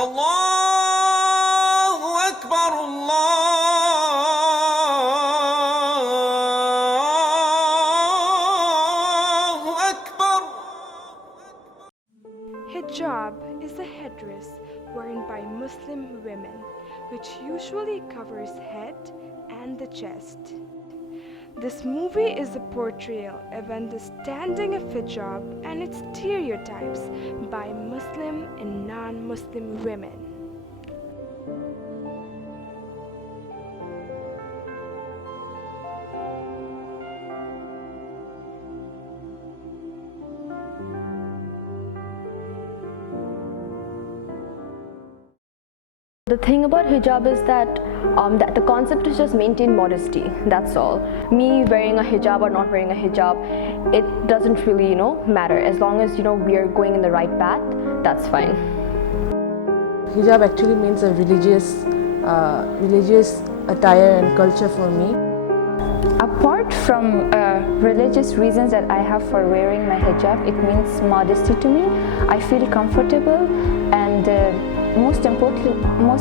Allahu Akbar, Allahu Akbar. Hijab is a headdress worn by Muslim women, which usually covers head and the chest. This movie is a portrayal of understanding of hijab and its stereotypes by Muslim and non-Muslim women. The thing about hijab is that the concept is just maintain modesty, that's all. Me wearing a hijab or not wearing a hijab, it doesn't really, matter. As long as, we are going in the right path, that's fine. Hijab actually means a religious attire and culture for me. Apart from religious reasons that I have for wearing my hijab, it means modesty to me. I feel comfortable, and most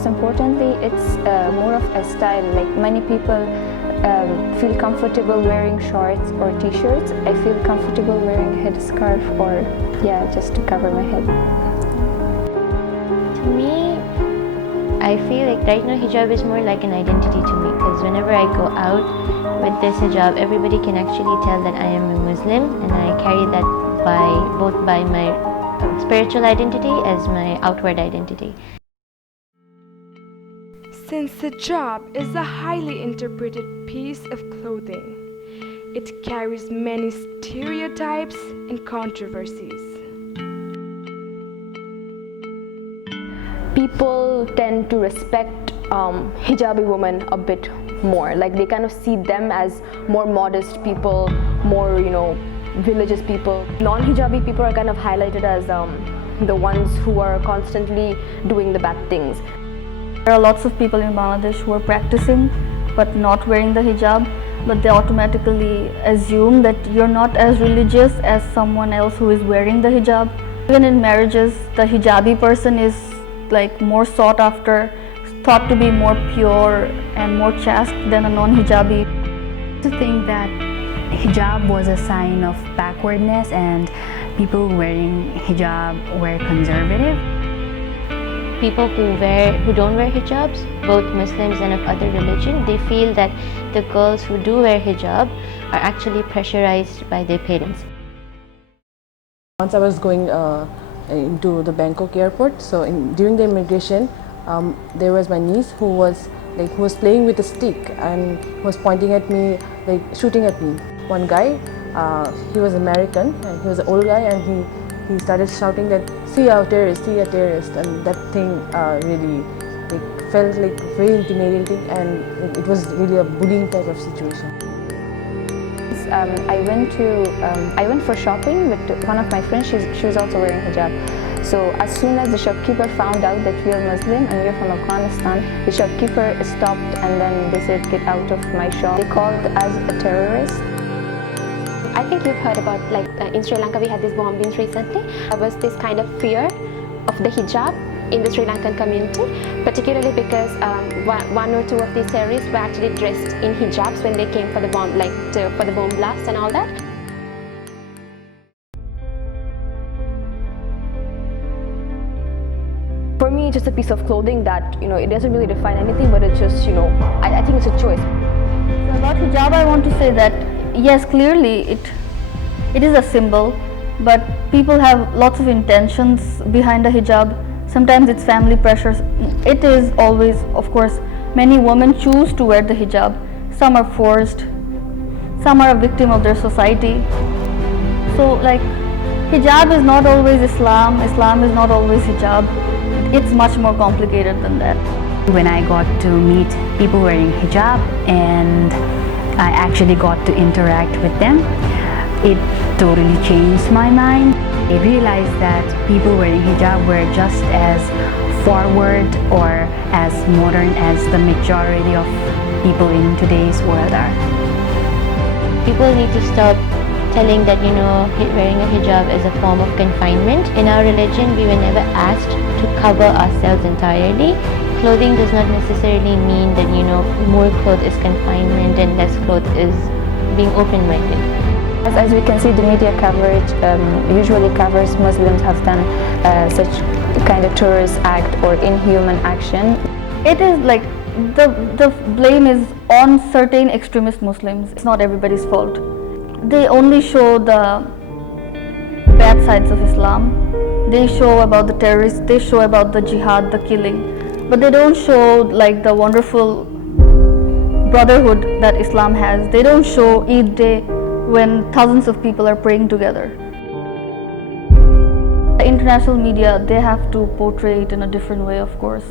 importantly, it's more of a style. Like many people feel comfortable wearing shorts or t-shirts. I feel comfortable wearing a headscarf or just to cover my head. To me, I feel like right now hijab is more like an identity to me, because whenever I go out with this hijab, everybody can actually tell that I am a Muslim, and I carry that both by my spiritual identity as my outward identity. Since hijab is a highly interpreted piece of clothing, it carries many stereotypes and controversies. People tend to respect hijabi women a bit more. Like they kind of see them as more modest people, more, religious people. Non-hijabi people are kind of highlighted as the ones who are constantly doing the bad things. There are lots of people in Bangladesh who are practicing but not wearing the hijab, but they automatically assume that you're not as religious as someone else who is wearing the hijab. Even in marriages, the hijabi person is like more sought after, thought to be more pure and more chaste than a non-hijabi. To think that hijab was a sign of backwardness and people wearing hijab were conservative. People who don't wear hijabs, both Muslims and of other religion, they feel that the girls who do wear hijab are actually pressurized by their parents. Once I was going into the Bangkok airport, so during the immigration, there was my niece who was playing with a stick and was pointing at me, like shooting at me. One guy, he was American and he was an old guy, and he started shouting that see a terrorist, and that thing really felt like very intimidating, and it was really a bullying type of situation. I went for shopping with one of my friends. She was also wearing hijab. So as soon as the shopkeeper found out that we are Muslim and we are from Afghanistan, the shopkeeper stopped and then they said, "Get out of my shop." They called us a terrorist. I think you've heard about, in Sri Lanka we had these bombings recently. There was this kind of fear of the hijab in the Sri Lankan community, particularly because one or two of these terrorists were actually dressed in hijabs when they came for the bomb, for the bomb blast and all that. For me, it's just a piece of clothing that, it doesn't really define anything, but it's just, I think it's a choice. So about hijab, I want to say that yes, clearly it is a symbol, but people have lots of intentions behind a hijab. Sometimes it's family pressures. It is always, of course, many women choose to wear the hijab. Some are forced, some are a victim of their society. So hijab is not always Islam, Islam is not always hijab. It's much more complicated than that. When I got to meet people wearing hijab and I actually got to interact with them, it totally changed my mind. I realized that people wearing hijab were just as forward or as modern as the majority of people in today's world are. People need to stop telling that, wearing a hijab is a form of confinement. In our religion, we were never asked to cover ourselves entirely. Clothing does not necessarily mean that, more clothes is confinement and less clothes is being open-minded. As we can see, the media coverage usually covers Muslims have done such kind of terrorist act or inhuman action. It is like the blame is on certain extremist Muslims. It's not everybody's fault. They only show the bad sides of Islam. They show about the terrorists, they show about the jihad, the killing, but they don't show like the wonderful brotherhood that Islam has. They don't show Eid Day when thousands of people are praying together. The international media, they have to portray it in a different way, of course.